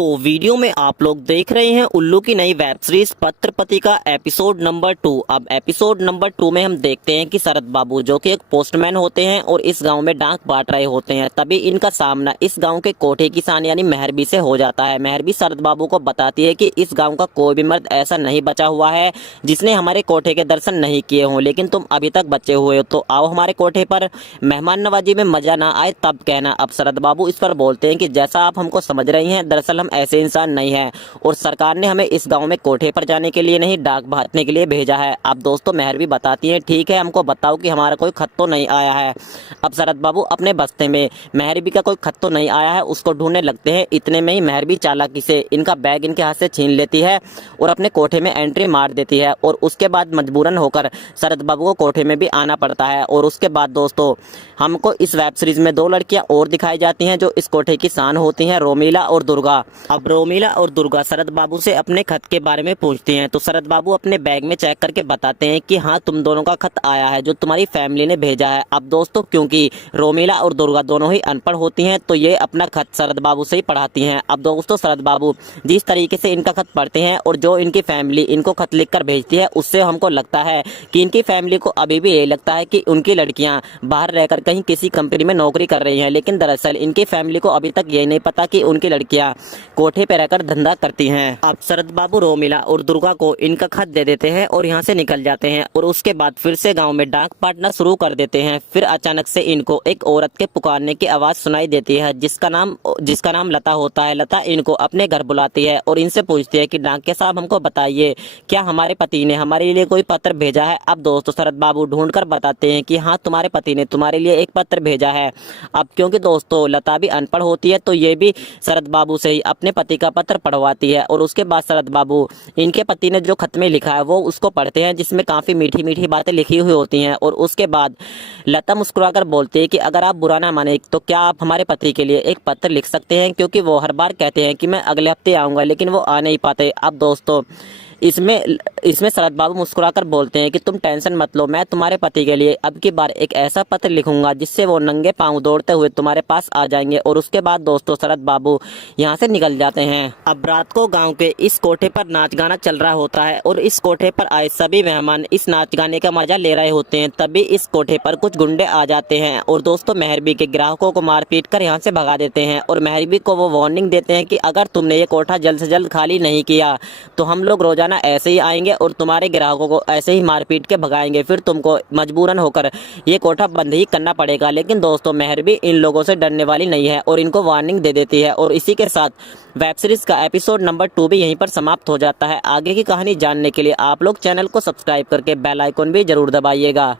तो वीडियो में आप लोग देख रहे हैं उल्लू की नई वेब सीरीज पत्रपति का एपिसोड नंबर 2। अब एपिसोड नंबर 2 में हम देखते हैं कि शरद बाबू जो कि एक पोस्टमैन होते हैं और इस गांव में डाक बांट रहे होते हैं, तभी इनका सामना इस गांव के कोठे किसान यानी मेहरबी से हो जाता है। मेहरबी शरद बाबू को बताती है कि इस गाँव का कोई भी मर्द ऐसा नहीं बचा हुआ है जिसने हमारे कोठे के दर्शन नहीं किए हों, लेकिन तुम अभी तक बचे हुए हो, तो आओ हमारे कोठे पर। मेहमान नवाजी में मजा ना आए तब कहना। अब शरद बाबू इस पर बोलते हैं कि जैसा आप हमको समझ रही हैं, दरअसल हम ऐसे इंसान नहीं है और सरकार ने हमें इस गांव में कोठे पर जाने के लिए नहीं, डाक बांटने के लिए भेजा है। अब दोस्तों मेहरबी बताती है ठीक है, हमको बताओ कि हमारा कोई खत तो नहीं आया है। अब शरद बाबू अपने बस्ते में मेहरबी का कोई खत तो नहीं आया है उसको ढूंढने लगते हैं। इतने में ही मेहरबी चालाकी से इनका बैग इनके हाथ से छीन लेती है और अपने कोठे में एंट्री मार देती है और उसके बाद मजबूरन होकर शरद बाबू को कोठे में भी आना पड़ता है। और उसके बाद दोस्तों हमको इस वेब सीरीज में दो लड़कियां और दिखाई जाती हैं जो इस कोठे की शान होती हैं, रोमिला और दुर्गा। अब रोमिला और दुर्गा शरद बाबू से अपने खत के बारे में पूछती हैं, तो शरद बाबू अपने बैग में चेक करके बताते हैं कि हाँ, तुम दोनों का खत आया है जो तुम्हारी फैमिली ने भेजा है। अब दोस्तों क्योंकि रोमिला और दुर्गा दोनों ही अनपढ़ होती हैं तो ये अपना खत शरद बाबू से ही पढ़ाती हैं। अब दोस्तों शरद बाबू जिस तरीके से इनका खत पढ़ते हैं और जो इनकी फैमिली इनको खत लिखकर भेजती है, उससे हमको लगता है कि इनकी फैमिली को अभी भी ये लगता है कि उनकी लड़कियां बाहर रहकर कहीं किसी कंपनी में नौकरी कर रही हैं, लेकिन दरअसल इनकी फैमिली को अभी तक ये नहीं पता कि उनकी लड़कियां कोठे पर रहकर धंधा करती हैं। अब शरद बाबू रोमिला और दुर्गा को इनका खत दे देते हैं और यहाँ से निकल जाते हैं और उसके बाद फिर से गांव में डाक बांटना शुरू कर देते हैं। फिर अचानक से इनको एक औरत के पुकारने की आवाज सुनाई देती है जिसका नाम लता होता है। लता इनको अपने घर बुलाती है और इनसे पूछती है कि डाकिया साहब हमको बताइए, क्या हमारे पति ने हमारे लिए कोई पत्र भेजा है। अब दोस्तों शरद बाबू ढूंढ कर बताते हैं कि हाँ, तुम्हारे पति ने तुम्हारे लिए एक पत्र भेजा है। अब क्योंकि दोस्तों लता भी अनपढ़ होती है तो ये भी शरद बाबू से ही अपने पति का पत्र पढ़वाती है और उसके बाद शरद बाबू इनके पति ने जो खत में लिखा है वो उसको पढ़ते हैं जिसमें काफ़ी मीठी मीठी बातें लिखी हुई होती हैं। और उसके बाद लता मुस्कुराकर बोलती है कि अगर आप बुरा ना माने तो क्या आप हमारे पति के लिए एक पत्र लिख सकते हैं, क्योंकि वो हर बार कहते हैं कि मैं अगले हफ्ते आऊँगा लेकिन वो आ नहीं पाते। अब दोस्तों इसमें शरद बाबू मुस्कुराकर बोलते हैं कि तुम टेंशन मत लो, मैं तुम्हारे पति के लिए अब की बार एक ऐसा पत्र लिखूंगा जिससे वो नंगे पांव दौड़ते हुए तुम्हारे पास आ जाएंगे। और उसके बाद दोस्तों शरद बाबू यहाँ से निकल जाते हैं। अब रात को गांव के इस कोठे पर नाच गाना चल रहा होता है और इस कोठे पर आए सभी मेहमान इस नाच गाने का मजा ले रहे होते हैं। तभी इस कोठे पर कुछ गुंडे आ जाते हैं और दोस्तों मेहरबी के ग्राहकों को मार पीट कर यहाँ से भगा देते हैं और मेहरबी को वो वार्निंग देते हैं कि अगर तुमने ये कोठा जल्द से जल्द खाली नहीं किया तो हम लोग रोजाना ऐसे ही आएंगे और तुम्हारे ग्राहकों को ऐसे ही मारपीट के भगाएंगे, फिर तुमको मजबूरन होकर ये कोठा बंद ही करना पड़ेगा। लेकिन दोस्तों मेहरबी इन लोगों से डरने वाली नहीं है और इनको वार्निंग दे देती है। और इसी के साथ वेब सीरीज का एपिसोड नंबर 2 भी यहीं पर समाप्त हो जाता है। आगे की कहानी जानने के लिए आप लोग चैनल को सब्सक्राइब करके बेल आइकन भी जरूर दबाइएगा।